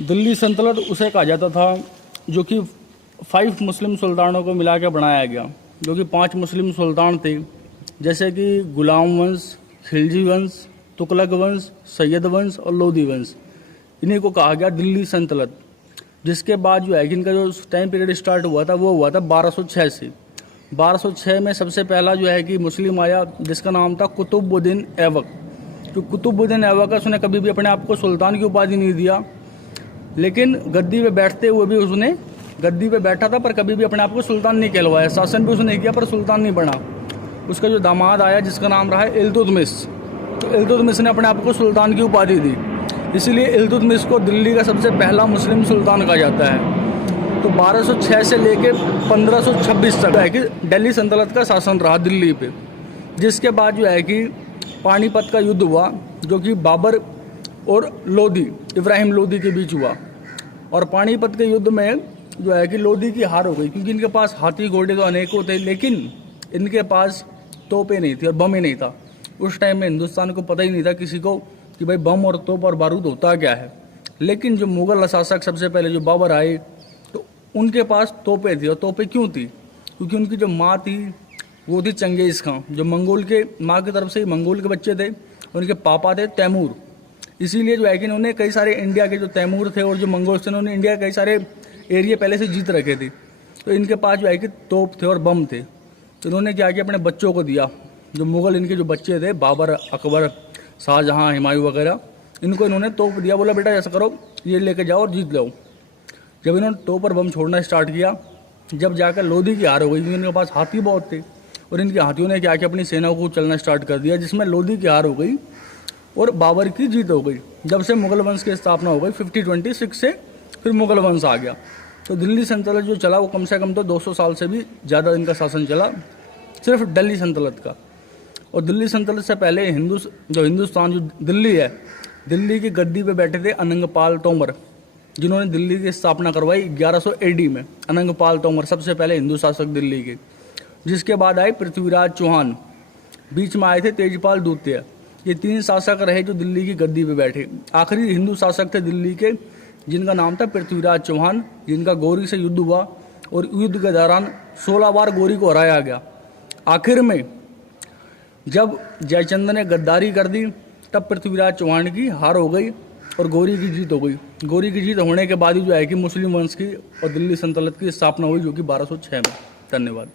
दिल्ली सल्तनत उसे कहा जाता था जो कि 5 मुस्लिम सुल्तानों को मिला के बनाया गया, जो कि 5 मुस्लिम सुल्तान थे, जैसे कि गुलाम वंश, खिलजी वंश, तुगलक वंश, सैयद वंश और लोधी वंश। इन्हीं को कहा गया दिल्ली सल्तनत। जिसके बाद जो है कि इनका जो टाइम पीरियड स्टार्ट हुआ था वो हुआ था 1206 से। 1206 में सबसे पहला जो है कि मुस्लिम आया जिसका नाम था कुतुबुद्दीन ऐबक। जो कुतुबुद्दीन ऐबक है उसने कभी भी अपने आप को सुल्तान की उपाधि नहीं दिया, लेकिन गद्दी पे बैठते हुए भी उसने गद्दी पे बैठा था पर कभी भी अपने आप को सुल्तान नहीं कहलवाया। शासन भी उसने किया पर सुल्तान नहीं बना। उसका जो दामाद आया जिसका नाम रहा है इल्तुतमिश, तो इल्तुतमिश ने अपने आप को सुल्तान की उपाधि दी, इसीलिए इल्तुतमिश को दिल्ली का सबसे पहला मुस्लिम सुल्तान कहा जाता है। तो 1206 से लेके 1526 तक है कि दिल्ली सल्तनत का शासन रहा दिल्ली पे। जिसके बाद जो है कि पानीपत का युद्ध हुआ जो कि बाबर और लोधी, इब्राहिम लोधी के बीच हुआ। और पानीपत के युद्ध में जो है कि लोधी की हार हो गई, क्योंकि इनके पास हाथी घोड़े तो अनेकों थे, लेकिन इनके पास तोपें नहीं थी और बम ही नहीं था। उस टाइम में हिंदुस्तान को पता ही नहीं था किसी को कि भाई बम और तोप और बारूद होता क्या है। लेकिन जो मुग़ल शासक सबसे पहले जो बाबर आए तो उनके पास तोपें थी। और तोपें क्यों थी? क्योंकि उनकी जो माँ थी वो थी चंगेज़ खां, जो मंगोल के माँ की तरफ से ही मंगोल के बच्चे थे। उनके पापा थे तैमूर। इसीलिए जो है कि इन्होंने कई सारे इंडिया के जो तैमूर थे और जो मंगोल थे उन्होंने इंडिया के कई सारे एरिया पहले से जीत रखे थे। तो इनके पास जो है कि तोप थे और बम थे। तो इन्होंने क्या किया, अपने बच्चों को दिया। जो मुग़ल इनके जो बच्चे थे बाबर, अकबर, शाहजहाँ, हुमायूं वगैरह, इनको इन्होंने तोप दिया। बोला बेटा ऐसा करो, ये लेके जाओ और जीत लो। जब इन्होंने तोप और बम छोड़ना स्टार्ट किया, जब जाकर लोधी की हार हो गई, क्योंकि इनके पास हाथी बहुत थे और इनके हाथियों ने क्या किया, अपनी सेना को चलना स्टार्ट कर दिया, जिसमें लोधी की हार हो गई और बाबर की जीत हो गई। जब से मुग़ल वंश की स्थापना हो गई 5026 से, फिर मुग़ल वंश आ गया। तो दिल्ली सल्तनत जो चला वो कम से कम तो 200 साल से भी ज़्यादा इनका शासन चला, सिर्फ दिल्ली सल्तनत का। और दिल्ली सल्तनत से पहले हिंदुस्तान जो दिल्ली है, दिल्ली की गद्दी पे बैठे थे अनंगपाल तोमर, जिन्होंने दिल्ली की स्थापना करवाई 1100 AD में। अनंगपाल तोमर सबसे पहले हिंदू शासक दिल्ली के। जिसके बाद आए पृथ्वीराज चौहान, बीच में आए थे तेजपाल द्वितीय। ये 3 शासक रहे जो दिल्ली की गद्दी पे बैठे। आखिरी हिंदू शासक थे दिल्ली के जिनका नाम था पृथ्वीराज चौहान, जिनका गौरी से युद्ध हुआ और युद्ध के दौरान 16 बार गौरी को हराया गया। आखिर में जब जयचंद ने गद्दारी कर दी तब पृथ्वीराज चौहान की हार हो गई और गौरी की जीत हो गई। गौरी की जीत होने के बाद ही जो है कि मुस्लिम वंश की और दिल्ली सल्तनत की स्थापना हुई, जो कि 1206 में। धन्यवाद।